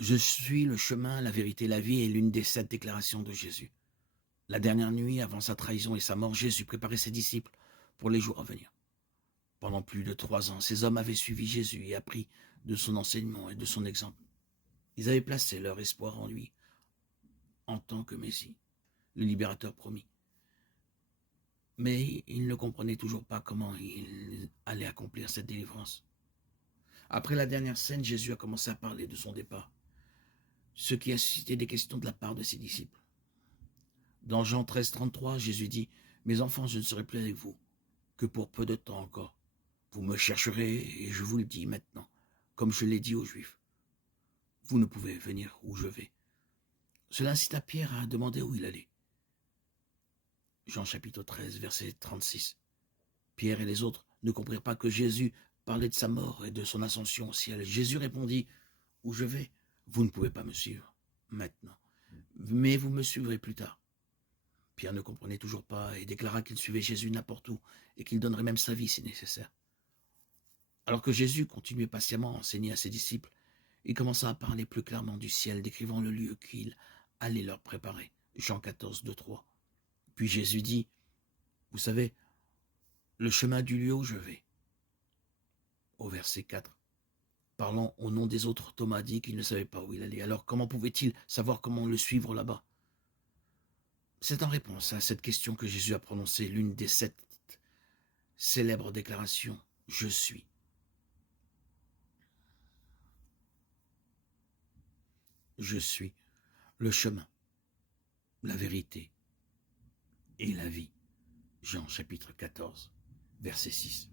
Je suis le chemin, la vérité, la vie est l'une des 7 déclarations de Jésus. La dernière nuit, avant sa trahison et sa mort, Jésus préparait ses disciples pour les jours à venir. Pendant plus de 3 ans, ces hommes avaient suivi Jésus et appris de son enseignement et de son exemple. Ils avaient placé leur espoir en lui en tant que Messie, le libérateur promis. Mais ils ne comprenaient toujours pas comment il allait accomplir cette délivrance. Après la dernière scène, Jésus a commencé à parler de son départ, ce qui a suscité des questions de la part de ses disciples. Dans Jean 13, 33, Jésus dit « Mes enfants, je ne serai plus avec vous que pour peu de temps encore. Vous me chercherez et je vous le dis maintenant, comme je l'ai dit aux Juifs. Vous ne pouvez venir où je vais. » Cela incita Pierre à demander où il allait. Jean chapitre 13, verset 36. Pierre et les autres ne comprirent pas que Jésus parlait de sa mort et de son ascension au ciel. Jésus répondit « Où je vais, vous ne pouvez pas me suivre maintenant, mais vous me suivrez plus tard. » Pierre ne comprenait toujours pas et déclara qu'il suivait Jésus n'importe où et qu'il donnerait même sa vie si nécessaire. Alors que Jésus continuait patiemment à enseigner à ses disciples, il commença à parler plus clairement du ciel, décrivant le lieu qu'il allait leur préparer. Jean 14, 2, 3. Puis Jésus dit, vous savez, le chemin du lieu où je vais. Au verset 4. Parlant au nom des autres, Thomas dit qu'il ne savait pas où il allait. Alors comment pouvait-il savoir comment le suivre là-bas? C'est en réponse à cette question que Jésus a prononcé l'une des 7 célèbres déclarations « Je suis ». Je suis le chemin, la vérité et la vie. Jean chapitre 14, verset 6.